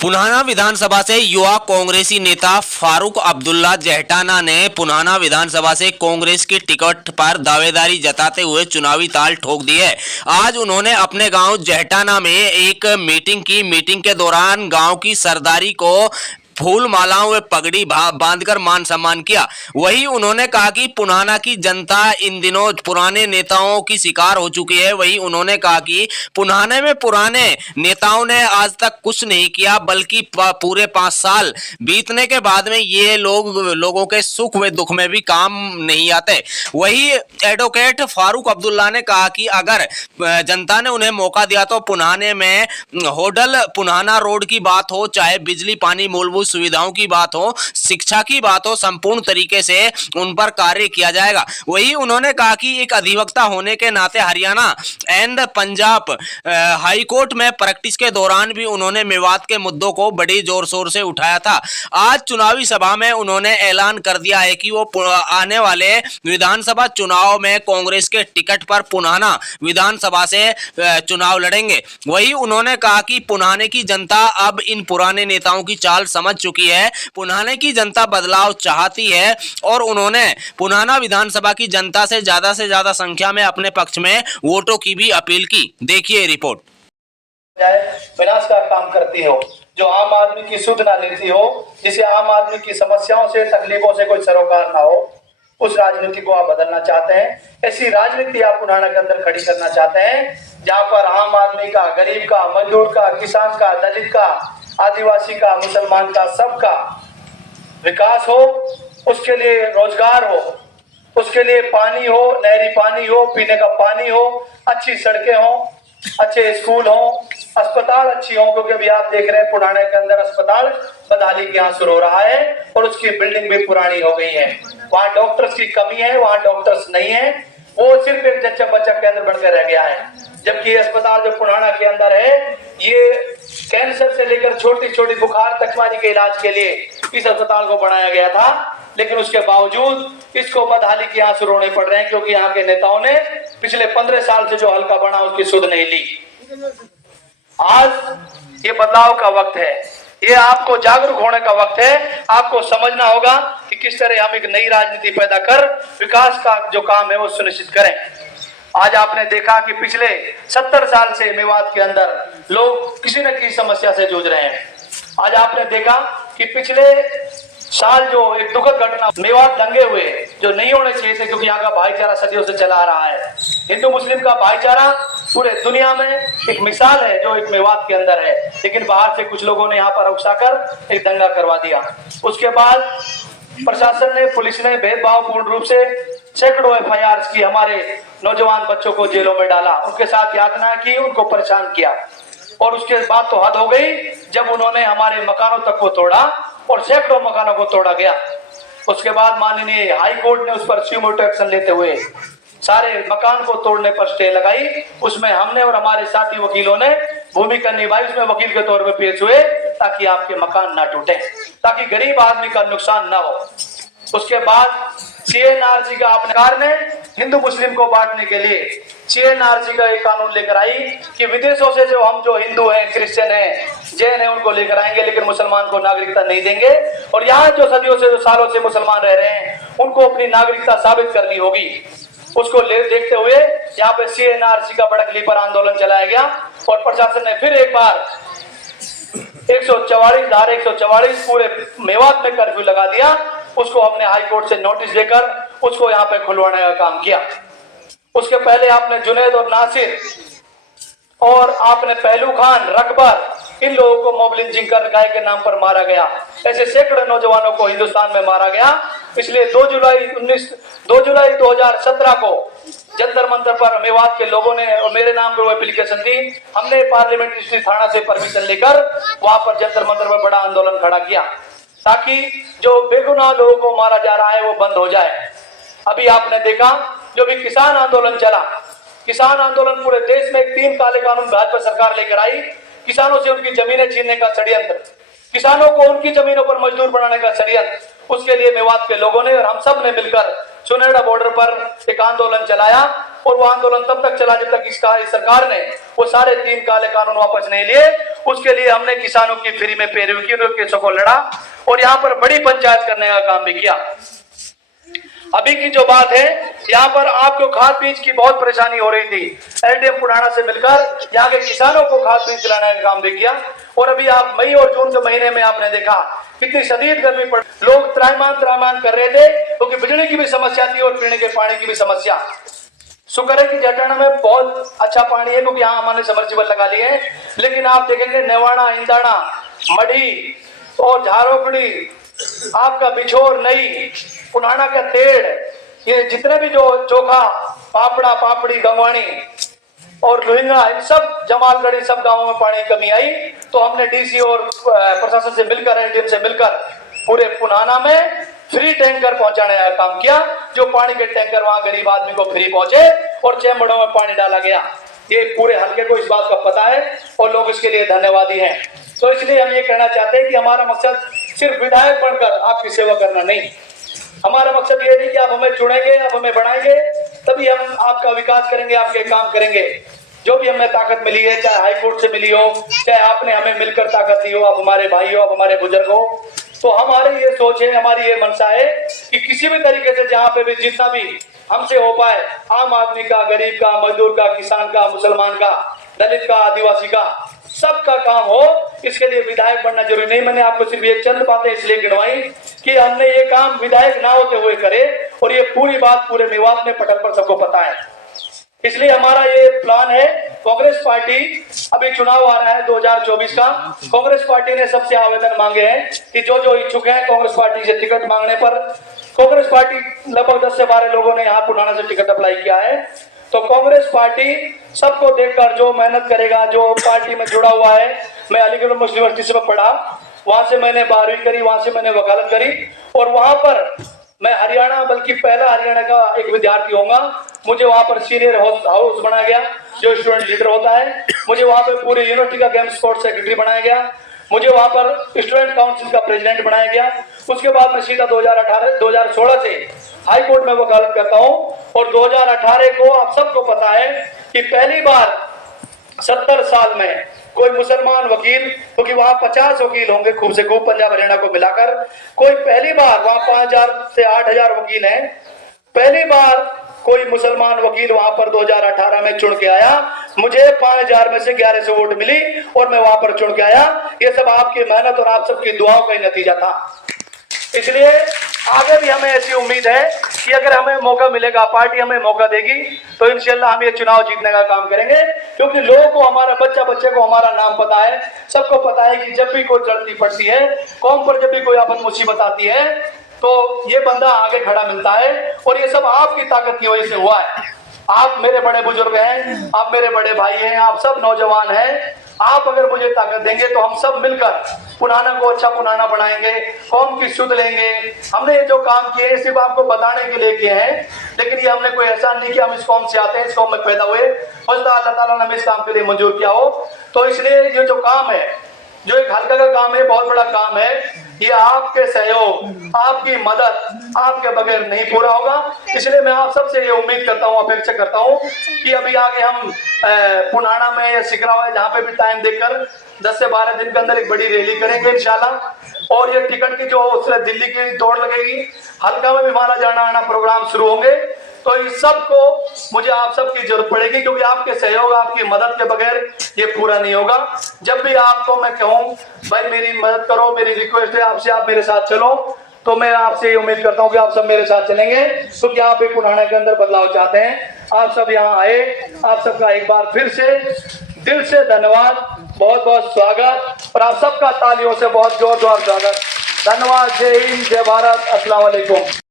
पुनाना विधानसभा से युवा कांग्रेसी नेता फारूक अब्दुल्ला जहटाना ने पुनाना विधानसभा से कांग्रेस की टिकट पर दावेदारी जताते हुए चुनावी ताल ठोक दी है। आज उन्होंने अपने गांव जहटाना में एक मीटिंग की। मीटिंग के दौरान गांव की सरदारी को फूल मालाओं व पगड़ी बांधकर मान सम्मान किया। वहीं उन्होंने कहा कि पुनाना की जनता इन दिनों पुराने नेताओं की शिकार हो चुकी है। वहीं उन्होंने कहा कि पुनाने में पुराने नेताओं ने आज तक कुछ नहीं किया, बल्कि पूरे 5 साल बीतने के बाद में ये लोगों के सुख व दुख में भी काम नहीं आते। वहीं एडवोकेट फारूक अब्दुल्ला ने कहा कि अगर जनता ने उन्हें मौका दिया तो पुनाने में होडल पुनाना रोड की बात हो, चाहे बिजली पानी मूलभूत सुविधाओं की बात हो, शिक्षा की बात हो, संपूर्ण तरीके से उन पर कार्य किया जाएगा। वही उन्होंने कहा कि एक अधिवक्ता होने के नाते Haryana and Punjab high court में प्रैक्टिस के दौरान भी उन्होंने मेवात के मुद्दों को बड़ी जोर शोर से उठाया था। आज चुनावी सभा में उन्होंने ऐलान कर दिया है कि वो आने वाले विधानसभा चुनाव में कांग्रेस के टिकट पर पुनाना विधानसभा से चुनाव लड़ेंगे। वही उन्होंने कहा कि पुनाने की जनता अब इन पुराने नेताओं की चाल समझ चुकी है। पुनाने की जनता बदलाव चाहती है और उन्होंने पुनाना विधानसभा की जनता से ज्यादा संख्या में अपने पक्ष में वोटों की भी अपील की। देखिए रिपोर्ट। विनाश का काम करती हो, जो आम आदमी की सुध ना लेती हो, जिसे आम आदमी की समस्याओं से तकलीफों से कोई सरोकार ना हो, उस राजनीति को आप बदलना चाहते हैं। ऐसी राजनीति आप पुनाना के अंदर खड़ी करना चाहते हैं जहां पर आम आदमी का, गरीब का, मजदूर का, किसान का, दलित का, आदिवासी का, मुसलमान का, सबका विकास हो, उसके लिए रोजगार हो, उसके लिए पानी हो, नहरी पानी हो, पीने का पानी हो, अच्छी सड़कें हो, अच्छे स्कूल हो, अस्पताल अच्छी हो। क्योंकि अभी आप देख रहे हैं पुराने के अंदर अस्पताल बदहाली के यहाँ शुरू हो रहा है और उसकी बिल्डिंग भी पुरानी हो गई है। वहाँ डॉक्टर्स की कमी है, वहाँ डॉक्टर्स नहीं है, वो सिर्फ एक जच्चा बच्चा केंद्र बनकर रह गया है। जबकि ये अस्पताल जो पुराना के अंदर है, ये कैंसर से लेकर छोटी छोटी बुखार तक के इलाज के लिए इस अस्पताल को बनाया गया था। लेकिन उसके बावजूद इसको बदहाली के आंसू रोने पड़ रहे हैं, क्योंकि यहाँ के नेताओं ने पिछले 15 साल से जो हल्का बना उसकी सुध नहीं ली। आज ये बदलाव का वक्त है, ये आपको जागरूक होने का वक्त है। आपको समझना होगा कि किस तरह हम एक नई राजनीति पैदा कर विकास का जो काम है वो सुनिश्चित करें। आज आपने देखा कि पिछले 70 साल से मेवात के अंदर लोग किसी न किसी समस्या से जूझ रहे हैं। आज आपने देखा कि पिछले साल जो एक दुखद घटना मेवात दंगे हुए जो नहीं होने चाहिए थे, क्योंकि यहाँ का भाईचारा सदियों से चला आ रहा है। हिंदू मुस्लिम का भाईचारा पूरे दुनिया में एक मिसाल है जो एक मेवात के अंदर है, लेकिन बाहर से कुछ लोगों ने यहाँ पर उकसाकर एक दंगा करवा दिया। उसके बाद प्रशासन ने, पुलिस ने भेदभावपूर्ण रूप से सैकड़ों FIR की, हमारे नौजवान बच्चों को जेलों में डाला, उनके साथ यातना की, उनको परेशान किया। और उसके बाद तो हद हो गई जब उन्होंने हमारे मकानों तक को तोड़ा और सैकड़ों मकानों को तोड़ा गया। उसके बाद माननीय हाई कोर्ट ने उस पर सुमोटो एक्शन लेते हुए सारे मकान को तोड़ने पर स्टे लगाई। उसमें हमने और हमारे साथी वकीलों ने भूमिका निभाई, उसमें वकील के तौर पर पेश हुए ताकि आपके मकान ना टूटे, ताकि गरीब आदमी का नुकसान ना हो। उसके बाद CNRC का अपने सरकार ने हिंदू मुस्लिम को बांटने के लिए CNRC का एक कानून लेकर आई कि विदेशों से जो हिंदू हैं, क्रिश्चियन हैं, जैन हैं, उनको लेकर आएंगे, लेकिन मुसलमान को नागरिकता नहीं देंगे। और यहाँ जो सदियों से, जो सालों से मुसलमान रह रहे हैं, उनको अपनी नागरिकता साबित करनी होगी। उसको देखते हुए यहाँ पे CNRC का बड़कली पर आंदोलन चलाया गया और प्रशासन ने फिर एक बार 144 धारा 144 पूरे मेवात में कर्फ्यू लगा दिया। उसको हमने हाई कोर्ट से नोटिस देकर उसको यहाँ पे खुलवाने का काम किया। उसके पहले आपने जुनैद और नासिर और आपने पहलू खान, रकबर, इन लोगों को मॉब लिंचिंग कर गाय के नाम पर मारा गया। ऐसे सैकड़ों नौजवानों को हिंदुस्तान में मारा गया। इसलिए 2 जुलाई 2017 को जंतर मंतर पर मेवात के लोगों ने और मेरे नाम पर वो एप्लीकेशन दी। हमने पार्लियामेंट्री स्ट्रीट थाना से परमिशन लेकर वहां पर जंतर मंतर पर बड़ा आंदोलन खड़ा किया, ताकि जो बेगुनाह लोगों को मारा जा रहा है वो बंद हो जाए। अभी आपने देखा जो भी किसान आंदोलन चला, किसान आंदोलन पूरे देश में 3 काले कानून भाजपा सरकार लेकर आई। किसानों से उनकी जमीनें छीनने का षड्यंत्र, किसानों को उनकी जमीनों पर मजदूर बनाने का षड्यंत्र, उसके लिए मेवात के लोगों ने और हम सब ने मिलकर सुनेड़ा बॉर्डर पर एक आंदोलन चलाया। और वो आंदोलन तब तक चला जब तक इस सरकार ने वो सारे 3 काले कानून वापस नहीं लिए उसके लिए हमने किसानों की फ्री में पैरवी की, उनके केसों को लड़ा और यहाँ पर बड़ी पंचायत करने का काम भी किया। अभी की जो बात है, यहाँ पर आपको खाद बीज की बहुत परेशानी हो रही थी। एलडीएम पुराना से मिलकर यहाँ के किसानों को खाद बीज दिलाने का काम भी किया। और अभी आप मई और जून के महीने में आपने देखा कितनी शदीद गर्मी पड़, लोग त्राहिमाम कर रहे थे क्योंकि बिजली की भी समस्या थी और पीने के पानी की भी समस्या। शुक्र है कि जटाना में बहुत अच्छा पानी है क्योंकि यहाँ हमने समर्सिबल लगा लिए हैं। लेकिन आप देखेंगे नेवाड़ा, इंदाना, मढ़ी और झारोखड़ी, आपका बिछोर, नई, पुनाना का तेड़, ये जितने भी जो चोखा, पापड़ा, पापड़ी, गंगवाणी और लोहिंगा, इन सब जमालगढ़ी सब गांवों में पानी की कमी आई। तो हमने डीसी और प्रशासन से मिलकर, एलडीएम से मिलकर पूरे पुनाना में फ्री टैंकर पहुंचाने का काम किया। जो पानी के टैंकर वहां गरीब आदमी को फ्री पहुंचे और चैम्बरों में पानी डाला गया। ये पूरे हल्के को इस बात का पता है और लोग इसके लिए धन्यवादी हैं। तो इसलिए हम ये कहना चाहते हैं कि हमारा मकसद सिर्फ विधायक बनकर आपकी सेवा करना नहीं, हमारा मकसद ये नहीं कि आप हमें चुनेंगे, आप हमें बनाएंगे तभी हम आपका विकास करेंगे, आपके काम करेंगे। जो भी हमें ताकत मिली है, चाहे हाई कोर्ट से मिली हो, चाहे आपने हमें मिलकर ताकत दी हो, आप हमारे भाई हो, आप हमारे बुजुर्ग हो, तो हमारी ये सोच है, हमारी ये मनसा है कि किसी भी तरीके से जहाँ पे भी जितना भी हमसे हो पाए, आम आदमी का, गरीब का, मजदूर का, किसान का, मुसलमान का, दलित का, आदिवासी का, सबका काम हो। इसके लिए विधायक बनना जरूरी नहीं। मैंने आपको सिर्फ ये चंद बातें इसलिए गिनवाई कि हमने ये काम विधायक ना होते हुए करे और ये पूरी बात पूरे मेवात में पटल पर सबको पता है। इसलिए हमारा ये प्लान है। कांग्रेस पार्टी, अभी चुनाव आ रहा है 2024 का, कांग्रेस पार्टी ने सबसे आवेदन मांगे हैं कि जो जो इच्छुक हैं कांग्रेस पार्टी से टिकट मांगने पर, कांग्रेस पार्टी लगभग 10 से 12 लोगों ने यहाँ पुराना से टिकट अप्लाई किया है। तो कांग्रेस पार्टी सबको देखकर जो मेहनत करेगा, जो पार्टी में जुड़ा हुआ है, मैं अलीगढ़ मुस्लिम यूनिवर्सिटी से पढ़ा, वहां से मैंने 12वीं करी, वहां से मैंने वकालत करी और वहां पर मैं हरियाणा, बल्कि पहला हरियाणा का एक विद्यार्थी होऊंगा। मुझे वहां पर सीनियर हाउस बनाया गया जो स्टूडेंट लीडर होता है। मुझे वहां पर पूरे यूनिवर्सिटी का गेम स्पोर्ट्स सेक्रेटरी बनाया गया। मुझे वहां पर स्टूडेंट काउंसिल का प्रेसिडेंट बनाया गया। उसके बाद मैं सीधा 2016 से हाई कोर्ट में वकालत करता हूं और 2018 को आप सबको पता है कि पहली बार 70 साल में कोई मुसलमान वकील, क्योंकि वहां 50 वकील होंगे खूब से खूब पंजाब हरियाणा को मिलाकर, कोई पहली बार, वहां 5000 से 8000 वकील हैं, पहली बार कोई मुसलमान वकील वहां पर 2018 में चुन के आया। मुझे 5000 में से 1100 वोट मिली और मैं वहां पर चुन के आया। ये सब आपकी मेहनत और आप सबकी दुआओं का ही नतीजा था। इसलिए आगे भी हमें ऐसी उम्मीद है कि अगर हमें मौका मिलेगा, पार्टी हमें मौका देगी, तो इंशाल्लाह हम ये चुनाव जीतने का काम करेंगे। क्योंकि लोगों को, हमारा बच्चे को हमारा नाम पता है, सबको पता है कि जब भी कोई जरूरत पड़ती है, कौम पर जब भी कोई आपन मुसीबत आती है, तो ये बंदा आगे खड़ा मिलता है। और ये सब आपकी ताकत की वजह से हुआ है। आप मेरे बड़े बुजुर्ग हैं, आप मेरे बड़े भाई हैं, आप सब नौजवान हैं। आप अगर मुझे ताकत देंगे तो हम सब मिलकर पुराना को अच्छा पुराना बनाएंगे, कौम की सुध लेंगे। हमने ये जो काम किए सिर्फ आपको बताने के लिए किए हैं, लेकिन ये हमने कोई ऐसा नहीं कि हम इस कौम से आते हैं, इस कौम में पैदा हुए, बस अल्लाह ताला ने हमें इस काम के लिए मंजूर किया हो। तो इसलिए ये जो काम है, जो एक हल्का का काम है, बहुत बड़ा काम है, ये आपके सहयोग, आपकी मदद, आपके बगैर नहीं पूरा होगा। इसलिए मैं आप सबसे ये उम्मीद करता हूँ, अपेक्षा करता हूँ कि अभी आगे हम पुनाना में या सिकरा में जहाँ पे भी टाइम देकर 10 से 12 दिन के अंदर एक बड़ी रैली करेंगे इंशाल्लाह। और ये टिकट की जो उससे दिल्ली की दौड़ लगेगी, हल्का में भी हमारा जाना आना प्रोग्राम शुरू होंगे। तो इस सब को मुझे आप सबकी जरूरत पड़ेगी, क्योंकि आपके सहयोग, आपकी मदद के बगैर ये पूरा नहीं होगा। जब भी आपको मैं कहूँ भाई मेरी मदद करो, मेरी रिक्वेस्ट है आपसे, आप मेरे साथ चलो, तो मैं आपसे ये उम्मीद करता हूँ कि आप सब मेरे साथ चलेंगे, क्योंकि आप एक पुराना के अंदर बदलाव चाहते हैं। आप सब यहाँ आए, आप सबका एक बार फिर से दिल से धन्यवाद, बहुत बहुत स्वागत, और आप सबका तालियों से बहुत जोरदार स्वागत। धन्यवाद। जय हिंद, जय भारत, अस्सलाम वालेकुम।